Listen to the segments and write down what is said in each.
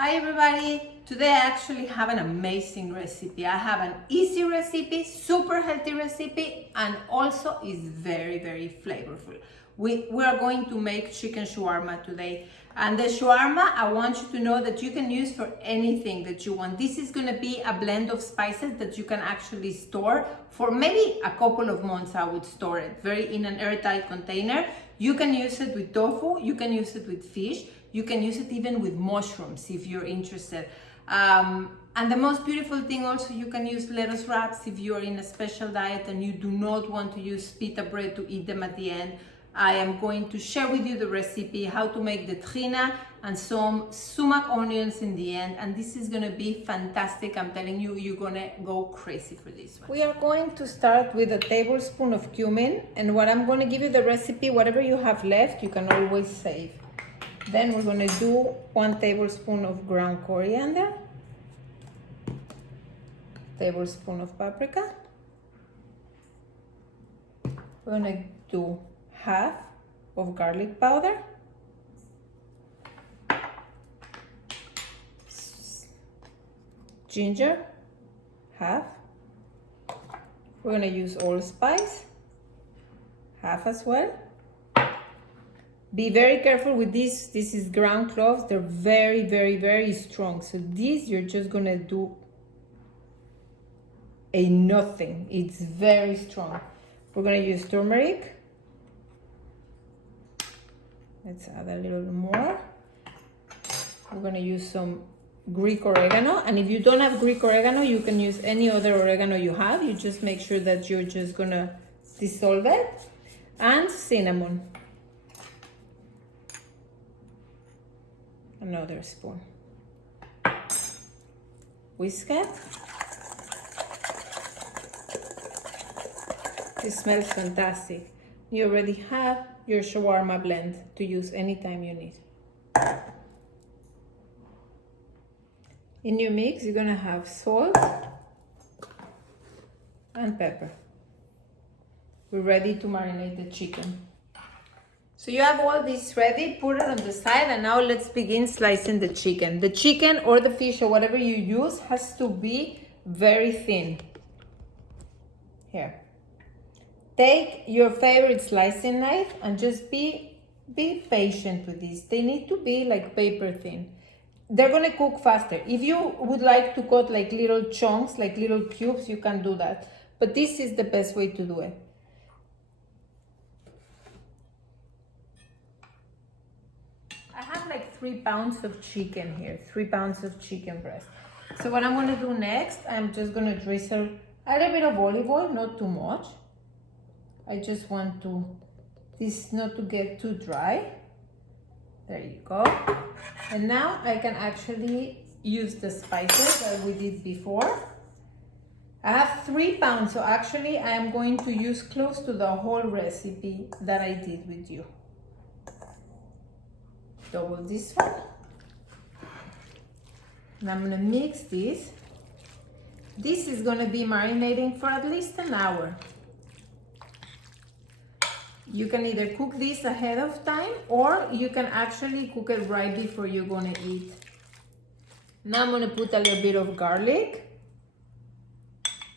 Hi everybody! Today I actually have an amazing recipe. I have an easy recipe, super healthy recipe, and also is very flavorful. We are going to make chicken shawarma today. And the shawarma, I want you to know that you can use for anything that you want. This is gonna be a blend of spices that you can actually store for maybe a couple of months. I would store it in an airtight container. You can use it with tofu, you can use it with fish, you can use it even with mushrooms if you're interested. And the most beautiful thing also, you can use lettuce wraps if you're in a special diet and you do not want to use pita bread to eat them at the end. I am going to share with you the recipe, how to make the trina and some sumac onions in the end. And this is gonna be fantastic. I'm telling you, you're gonna go crazy for this one. We are going to start with a tablespoon of cumin. And what I'm gonna give you the recipe, whatever you have left, you can always save. Then we're gonna do 1 tablespoon of ground coriander, tablespoon of paprika. We're gonna do half of garlic powder, ginger, half. We're gonna use allspice, half as well. Be very careful with this. This is ground cloves. They're very strong. So these you're just gonna do a nothing. It's very strong. We're gonna use turmeric. Let's add a little more. We're gonna use some Greek oregano. And if you don't have Greek oregano, you can use any other oregano you have. You just make sure that you're just gonna dissolve it. And cinnamon. Another spoon. Whisk it. It smells fantastic. You already have your shawarma blend to use anytime you need. In your mix, you're gonna have salt and pepper. We're ready to marinate the chicken. So you have all this ready, put it on the side, and now let's begin slicing the chicken. The chicken or the fish or whatever you use has to be very thin. Here. Take your favorite slicing knife and just be patient with this. They need to be like paper thin. They're gonna cook faster. If you would like to cut like little chunks, like little cubes, you can do that. But this is the best way to do it. I have like 3 pounds of chicken here, 3 pounds of chicken breast. So what I'm gonna do next, I'm just gonna drizzle a little bit of olive oil, not too much. I just want this not to get too dry. There you go. And now I can actually use the spices that we did before. I have 3 pounds, so actually I am going to use close to the whole recipe that I did with you. Double this one. And I'm gonna mix this. This is gonna be marinating for at least an hour. You can either cook this ahead of time or you can actually cook it right before you're gonna eat. Now I'm gonna put a little bit of garlic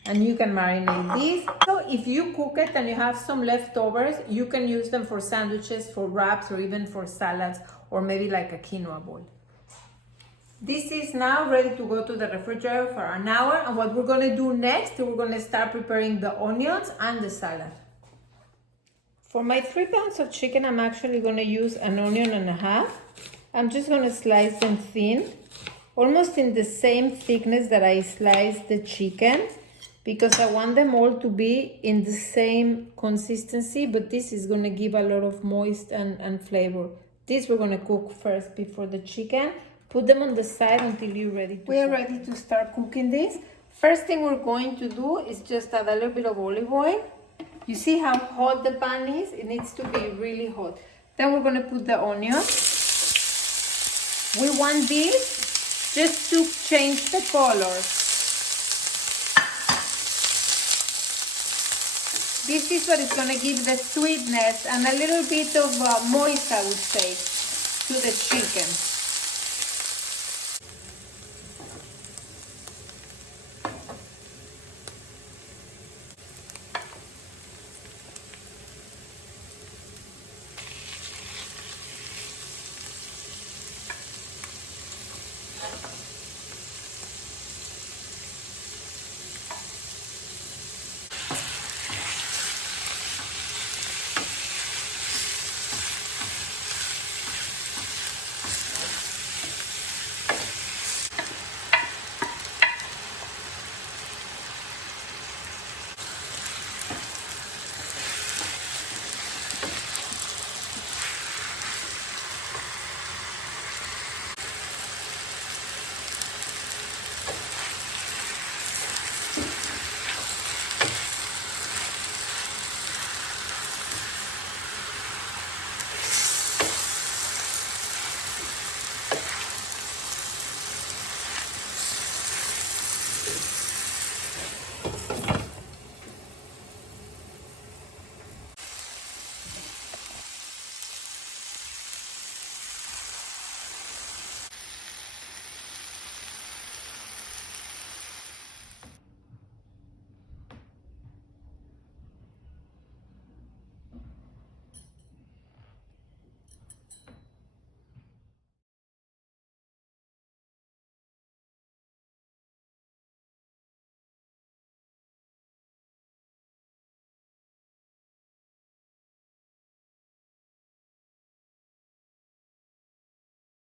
and you can marinate this. So if you cook it and you have some leftovers, you can use them for sandwiches, for wraps, or even for salads, or maybe like a quinoa bowl. This is now ready to go to the refrigerator for an hour. And what we're gonna do next, we're gonna start preparing the onions and the salad. For my 3 pounds of chicken, I'm actually gonna use an onion and a half. I'm just gonna slice them thin, almost in the same thickness that I sliced the chicken, because I want them all to be in the same consistency, but this is gonna give a lot of moist and flavor. This we're gonna cook first before the chicken. Put them on the side until you're ready to We are ready to start cooking this. First thing we're going to do is just add a little bit of olive oil. You see how hot the pan is? It needs to be really hot. Then we're gonna put the onions. We want this just to change the color. This is what is gonna give the sweetness and a little bit of moist, I would say, to the chicken.